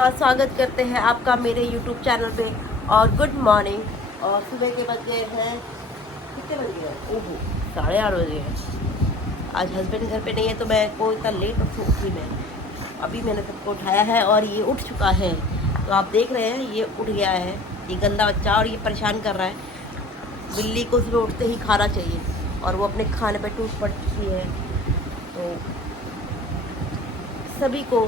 स्वागत करते हैं आपका मेरे YouTube चैनल पे। और गुड मॉर्निंग। और सुबह के बज गए हैं, कितने बज गए हैं? ओहो, 8:30 बजे हैं। आज हस्बैंड घर पे नहीं है तो मैं को इतना लेट उठी मैं। अभी मैंने सबको उठाया है और ये उठ चुका है। तो आप देख रहे हैं ये उठ गया है, ये गंदा बच्चा, और ये परेशान कर रहा है। बिल्ली को सुबह उठते ही खाना चाहिए और वो अपने खाने पे टूट पड़ चुकी है। तो सभी को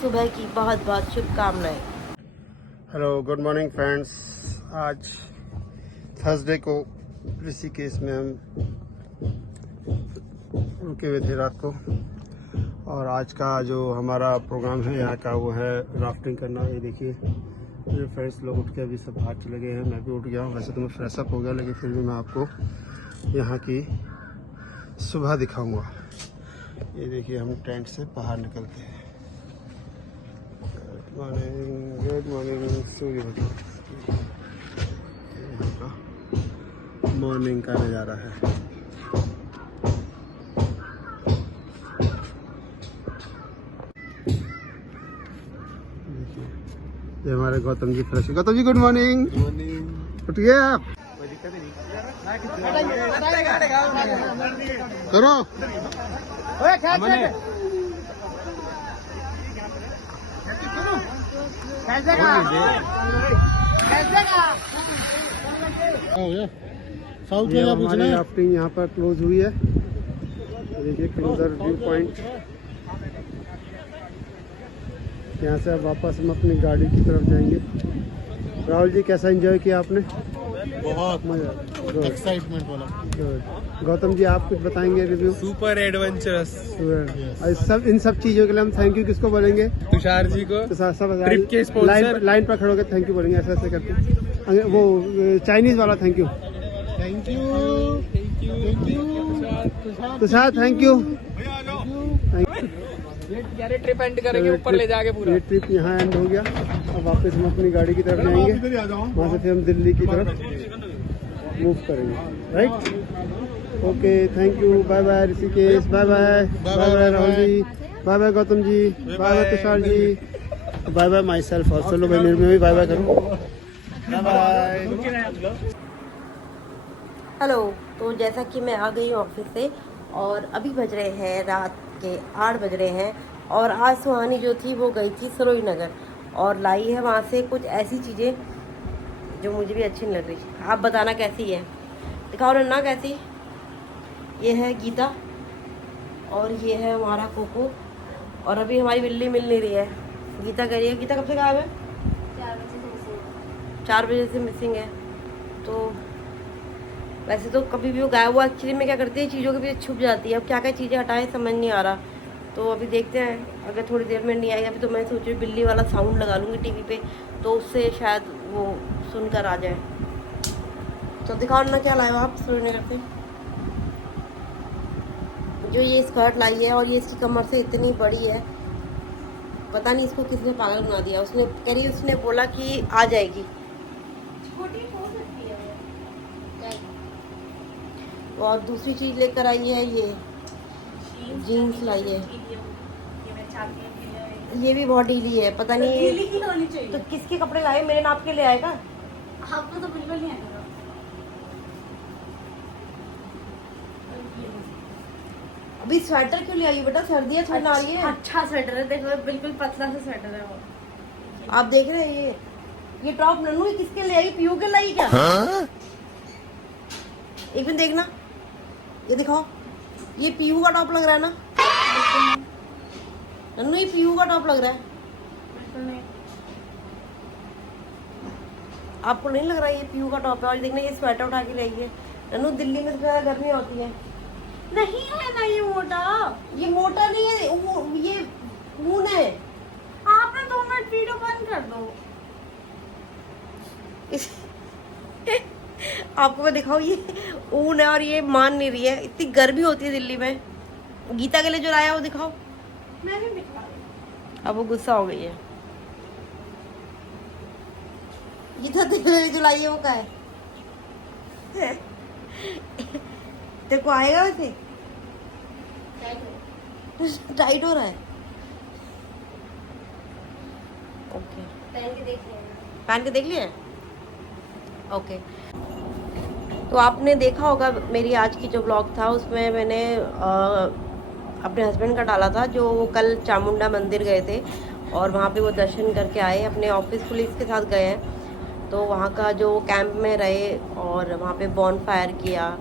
सुबह की बहुत बहुत शुभकामनाएं। Hello, good morning friends. आज थर्सडे को ऋषिकेश में हम रुके हुए थे रात को, और आज का जो हमारा प्रोग्राम है यहाँ का वो है राफ्टिंग करना। ये देखिए मेरे फ्रेंड्स लोग उठ के अभी सब बाहर चले गए हैं, मैं भी उठ गया हूँ। वैसे तो मैं फ्रेश अप हो गया, लेकिन फिर भी मैं आपको यहाँ की सुबह दिखाऊंगा। ये देखिए हम टेंट से बाहर निकलते हैं। गुड मॉर्निंग सूर्य भगवान। यहाँ का मॉर्निंग का नज़ारा है। देखिए ये हमारे Gautam ji fresh. Gautam ji good morning. उठिए आप, करो हमारी राफ्टिंग यहाँ पर क्लोज हुई है। देखिए क्लोजर व्यू पॉइंट। यहाँ से अब वापस हम अपनी गाड़ी की तरफ जाएंगे। राहुल जी कैसा एंजॉय किया आपने? बहुत मजा, एक्साइटमेंट वाला। गुड। गौतम जी आप कुछ बताएंगे रिव्यू? Super adventurous. सब इन सब चीजों के लिए हम थैंक यू किसको बोलेंगे? तुषार जी को, तो सब ट्रिप के स्पॉन्सर। लाइन पर खड़े होकर थैंक यू बोलेंगे, ऐसे ऐसे करके। वो चाइनीज वाला thank you. Thank you Tushar thank you. यार ट्रिप एंड करेंगे ऊपर ले जाके पूरा। ये ट्रिप यहाँ एंड हो गया। अब वापस हम अपनी गाड़ी की तरफ जाएंगे, वहाँ से फिर हम दिल्ली की तरफ मूव करेंगे। Right, okay, thank you. Bye bye Rishikesh, bye bye, bye bye Rahul ji, bye bye Gautam ji, bye bye Tushar ji, bye bye myself. और चलो मैं भी बाय बाय करूँ। Bye bye. हेलो। तो जैसा कि मैं आ गई हूँ ऑफिस से और अभी बज रहे हैं रात के 8 बज रहे हैं। और आज सुहानी जो थी वो गई थी सरोई नगर और लाई है वहाँ से कुछ ऐसी चीज़ें जो मुझे भी अच्छी नहीं लग रही। आप बताना कैसी है, दिखाओ ना कैसी। ये है गीता और ये है हमारा कोको। और अभी हमारी बिल्ली मिल नहीं रही है। गीता कह रही है, गीता कब से गायब है? 4 बजे से मिसिंग है। तो वैसे तो कभी भी वो गायब हुआ, एक्चुअली में क्या करती है चीज़ों के पीछे छुप जाती है। अब क्या क्या चीज़ें हटाएं समझ नहीं आ रहा। तो अभी देखते हैं, अगर थोड़ी देर में नहीं आई अभी तो मैं सोच रही हूँ बिल्ली वाला साउंड लगा लूँगी टीवी पे, तो उससे शायद वो सुनकर आ जाए। तो दिखाओ ना क्या लाए हो आप श्रीनगर से। जो ये स्कर्ट लाई है और ये इसकी कमर से इतनी बड़ी है, पता नहीं इसको किसने पागल बना दिया। उसने कह रही, उसने बोला कि आ जाएगी। और दूसरी चीज़ लेकर आई है, ये जीन्स लाई है। ये भी बहुत ढीली है, पता नहीं तो किसके कपड़े लाए, मेरे नाप के ले आएगा? आपको तो बिल्कुल नहीं आएगा। अभी स्वेटर क्यों ले आई बेटा? सर्दियाँ थोड़ी ना आ रही है। अच्छा स्वेटर है, देखो बिल्कुल पतला सा स्वेटर है वो। आप देख रहे हैं ये टॉप नन्नू ये किसके ले आई? पीयू के लाई क्या? एक मिनट देखना, ये दिखाओ। ये पीयू का टॉप लग रहा है ना नन्नू? ये पीयू का टॉप लग रहा है, बिल्कुल नहीं। आपको नहीं लग रहा है ये पीयू का टॉप है? और देखना ये स्वेटर उठा के ले आई है नन्नू। दिल्ली में सबसे ज्यादा गर्मी होती है। नहीं है ना ये मोटा। ये मोटा नहीं है, ये ऊन है। आपने 2 मिनट वीडियो बंद कर दो। आपको मैं दिखाऊं, ये ऊन है और ये मान नहीं रही है। इतनी गर्मी होती है दिल्ली में। गीता के लिए जो लाया वो दिखाओ। मैं नहीं दिखा रही। अब वो गुस्सा हो गई है। गीता तेरे लिए जो लाई है वो क्या है? तेरे को आएगा वैसे? टाइट हो रहा है। ओके, पहन के देखिए। पहन के देख लिया? ओके। तो आपने देखा होगा मेरी आज की जो ब्लॉग था उसमें मैंने अपने हस्बैंड का डाला था, जो वो कल चामुंडा मंदिर गए थे और वहाँ पे वो दर्शन करके आए, अपने ऑफिस पुलिस के साथ गए हैं। तो वहाँ का जो कैंप में रहे और वहाँ पे बॉन फायर किया,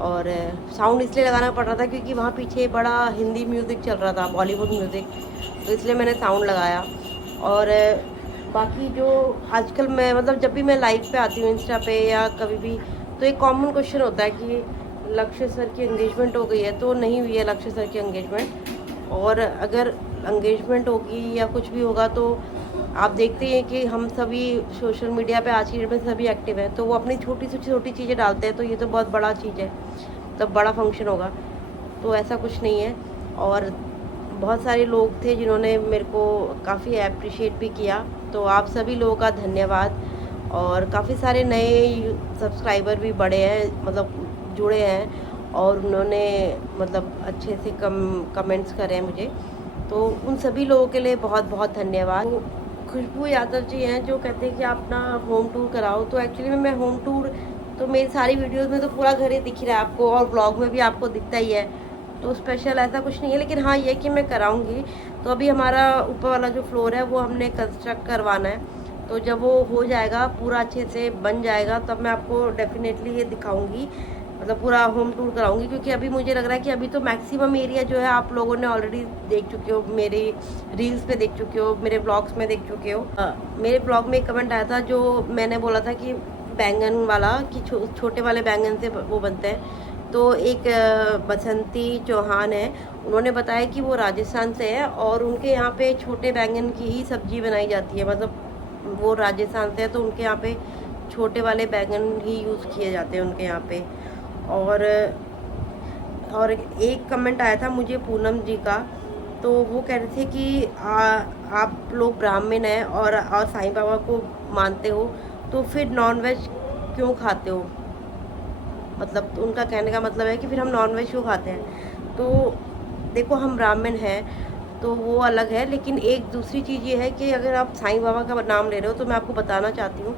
और साउंड इसलिए लगाना पड़ रहा था क्योंकि वहाँ पीछे बड़ा हिंदी म्यूज़िक चल रहा था, बॉलीवुड म्यूज़िक, तो इसलिए मैंने साउंड लगाया। और बाकी जो आजकल मैं मतलब जब भी मैं लाइव पे आती हूँ इंस्टा पे या कभी भी, तो एक कॉमन क्वेश्चन होता है कि लक्ष्य सर की एंगेजमेंट हो गई है। तो नहीं हुई है लक्ष्य सर की एंगेजमेंट, और अगर एंगेजमेंट होगी या कुछ भी होगा तो आप देखते हैं कि हम सभी सोशल मीडिया पे आज की डेट में सभी एक्टिव हैं, तो वो अपनी छोटी से छोटी चीज़ें डालते हैं, तो ये तो बहुत बड़ा चीज़ है, तब बड़ा फंक्शन होगा। तो ऐसा कुछ नहीं है। और बहुत सारे लोग थे जिन्होंने मेरे को काफ़ी अप्रिशिएट भी किया, तो आप सभी लोगों का धन्यवाद। और काफ़ी सारे नए सब्सक्राइबर भी बढ़े हैं, मतलब जुड़े हैं, और उन्होंने मतलब अच्छे से कमेंट्स करे हैं मुझे, तो उन सभी लोगों के लिए बहुत बहुत धन्यवाद। खुशबू यादव जी हैं जो कहते हैं कि आप ना होम टूर कराओ, तो एक्चुअली में मैं होम टूर, तो मेरी सारी वीडियोस में तो पूरा घर ही दिख रहा है आपको, और ब्लॉग में भी आपको दिखता ही है, तो स्पेशल ऐसा कुछ नहीं है। लेकिन हाँ ये कि मैं कराऊंगी। तो अभी हमारा ऊपर वाला जो फ्लोर है वो हमने कंस्ट्रक्ट करवाना है, तो जब वो हो जाएगा पूरा अच्छे से बन जाएगा तब मैं आपको डेफिनेटली ये दिखाऊंगी, मतलब पूरा होम टूर कराऊंगी। क्योंकि अभी मुझे लग रहा है कि अभी तो मैक्सिमम एरिया जो है आप लोगों ने ऑलरेडी देख चुके हो, मेरे रील्स पे देख चुके हो, मेरे ब्लॉग्स में देख चुके हो। मेरे ब्लॉग में एक कमेंट आया था जो मैंने बोला था कि बैंगन वाला, कि छोटे वाले बैंगन से वो बनते हैं। तो एक बसंती चौहान है, उन्होंने बताया कि वो राजस्थान से है और उनके यहाँ पे छोटे बैंगन की ही सब्जी बनाई जाती है, मतलब वो राजस्थान से है तो उनके यहाँ पे छोटे वाले बैंगन ही यूज़ किए जाते हैं उनके यहाँ पे। और एक कमेंट आया था मुझे पूनम जी का, तो वो कह रहे थे कि आप लोग ब्राह्मण हैं और साईं बाबा को मानते हो, तो फिर नॉनवेज क्यों खाते हो। मतलब तो उनका कहने का मतलब है कि फिर हम नॉनवेज क्यों खाते हैं। तो देखो हम ब्राह्मण हैं तो वो अलग है, लेकिन एक दूसरी चीज़ ये है कि अगर आप साईं बाबा का नाम ले रहे हो तो मैं आपको बताना चाहती हूँ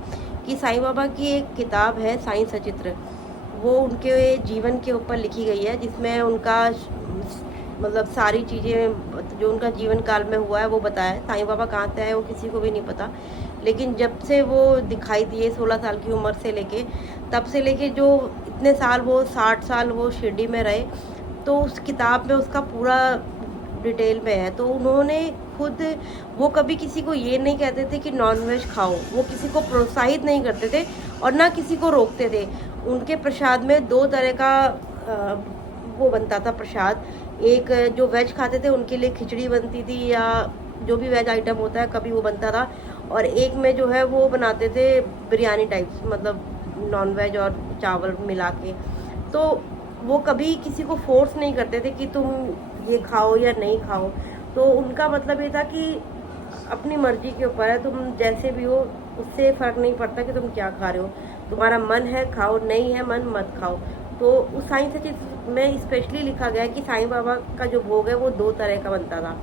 कि साईं बाबा की एक किताब है साईं सचित्र, वो उनके जीवन के ऊपर लिखी गई है, जिसमें उनका मतलब सारी चीज़ें जो उनका जीवन काल में हुआ है वो बताया है। साईं बाबा कहाँ से आए वो किसी को भी नहीं पता, लेकिन जब से वो दिखाई दिए 16 साल की उम्र से लेके, तब से लेके जो इतने साल वो 60 साल वो शिरडी में रहे, तो उस किताब में उसका पूरा डिटेल में है। तो उन्होंने खुद, वो कभी किसी को ये नहीं कहते थे कि नॉनवेज खाओ, वो किसी को प्रोत्साहित नहीं करते थे और ना किसी को रोकते थे। उनके प्रसाद में 2 तरह का वो बनता था प्रसाद, एक जो वेज खाते थे उनके लिए खिचड़ी बनती थी या जो भी वेज आइटम होता है कभी वो बनता था, और एक में जो है वो बनाते थे बिरयानी टाइप्स, मतलब नॉनवेज और चावल मिला के। तो वो कभी किसी को फोर्स नहीं करते थे कि तुम ये खाओ या नहीं खाओ। तो उनका मतलब ये था कि अपनी मर्जी के ऊपर है, तुम जैसे भी हो उससे फ़र्क नहीं पड़ता कि तुम क्या खा रहे हो, तुम्हारा मन है खाओ, नहीं है मन मत खाओ। तो उस साईं सचित्र में स्पेशली लिखा गया है कि साईं बाबा का जो भोग है वो 2 तरह का बनता था।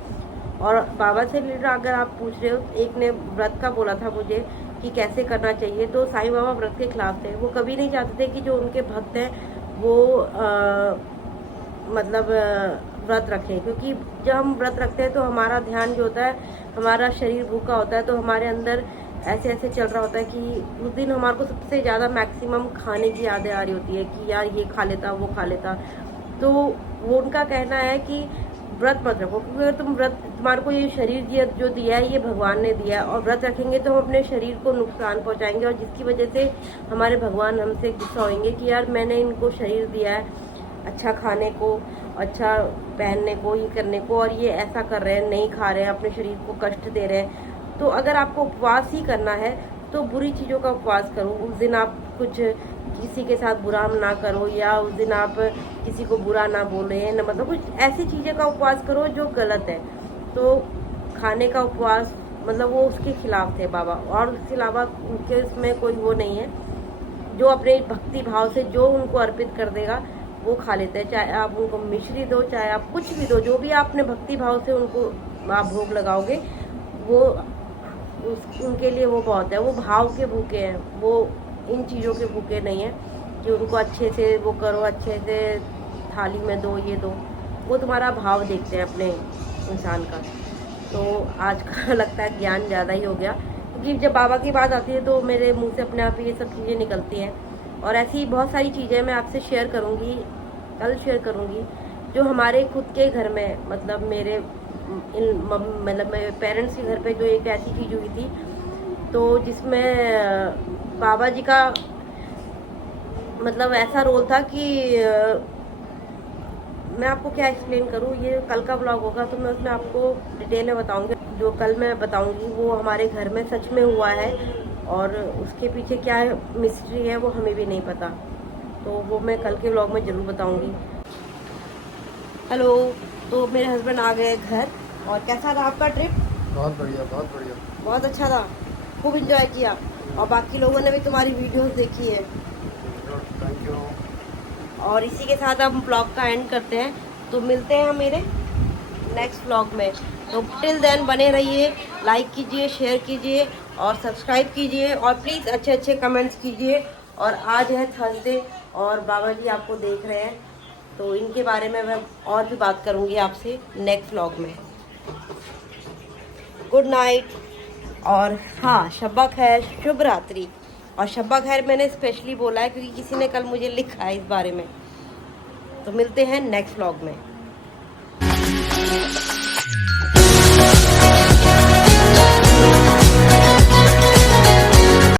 और बाबा से रिलेटेड अगर आप पूछ रहे हो, एक ने व्रत का बोला था मुझे कि कैसे करना चाहिए, तो साईं बाबा व्रत के खिलाफ थे। वो कभी नहीं चाहते थे कि जो उनके भक्त हैं वो मतलब व्रत रखें, क्योंकि जब हम व्रत रखते हैं तो हमारा ध्यान जो होता है, हमारा शरीर भूखा होता है, तो हमारे अंदर ऐसे ऐसे चल रहा होता है कि उस दिन हमारे को सबसे ज़्यादा मैक्सिमम खाने की यादें आ रही होती है कि यार ये खा लेता वो खा लेता। तो वो उनका कहना है कि व्रत मत रखो, क्योंकि अगर तुम व्रत, तुम्हारे को ये शरीर जो दिया है ये भगवान ने दिया है, और व्रत रखेंगे तो हम अपने शरीर को नुकसान पहुंचाएंगे, और जिसकी वजह से हमारे भगवान हमसे गुस्सा होंगे कि यार मैंने इनको शरीर दिया है अच्छा खाने को, अच्छा पहनने को, ये करने को, और ये ऐसा कर रहे हैं, नहीं खा रहे हैं, अपने शरीर को कष्ट दे रहे हैं। तो अगर आपको उपवास ही करना है तो बुरी चीज़ों का उपवास करो। उस दिन आप कुछ किसी के साथ बुरा ना करो, या उस दिन आप किसी को बुरा ना बोले, न मतलब कुछ ऐसी चीज़ें का उपवास करो जो गलत है। तो खाने का उपवास मतलब वो उसके खिलाफ थे बाबा, और उसके अलावा उनके इसमें कोई वो नहीं है। जो अपने भक्ति भाव से जो उनको अर्पित कर देगा वो खा लेते हैं, चाहे आप उनको मिश्री दो, चाहे आप कुछ भी दो, जो भी आपने भक्ति भाव से उनको आप भोग लगाओगे वो उनके लिए वो बहुत है। वो भाव के भूखे हैं, वो इन चीज़ों के भूखे नहीं हैं कि उनको अच्छे से वो करो, अच्छे से थाली में दो, ये दो। वो तुम्हारा भाव देखते हैं अपने इंसान का। तो आज का लगता है ज्ञान ज़्यादा ही हो गया, क्योंकि जब बाबा की बात आती है तो मेरे मुंह से अपने आप ये सब चीज़ें निकलती हैं। और ऐसी बहुत सारी चीज़ें मैं आपसे शेयर करूँगी, कल शेयर करूँगी, जो हमारे खुद के घर में, मतलब मेरे मेरे पेरेंट्स के घर पे जो एक ऐसी चीज़ हुई थी, तो जिसमें बाबा जी का मतलब ऐसा रोल था कि मैं आपको क्या एक्सप्लेन करूँ। ये कल का ब्लॉग होगा तो मैं उसमें आपको डिटेल में बताऊँगी। जो कल मैं बताऊँगी वो हमारे घर में सच में हुआ है, और उसके पीछे क्या मिस्ट्री है वो हमें भी नहीं पता। तो वो मैं कल के ब्लॉग में ज़रूर बताऊँगी। हेलो, तो मेरे हस्बैंड आ गए घर। और कैसा था आपका ट्रिप? बहुत बढ़िया, बहुत बढ़िया, बहुत अच्छा था, खूब इंजॉय किया। और बाकी लोगों ने भी तुम्हारी वीडियोस देखी है। Thank you. और इसी के साथ हम ब्लॉग का एंड करते हैं। तो मिलते हैं हम मेरे नेक्स्ट ब्लॉग में। तो टिल देन बने रहिए, लाइक कीजिए, शेयर कीजिए और सब्सक्राइब कीजिए, और प्लीज़ अच्छे अच्छे कमेंट्स कीजिए। और आज है थर्सडे और बाबा जी आपको देख रहे हैं, तो इनके बारे में मैं और भी बात करूँगी आपसे नेक्स्ट ब्लॉग में। Good night. और हाँ, शब्बा खैर, शुभ रात्रि। और शब्बा खैर मैंने स्पेशली बोला है क्योंकि किसी ने कल मुझे लिखा है इस बारे में। तो मिलते हैं नेक्स्ट व्लॉग में।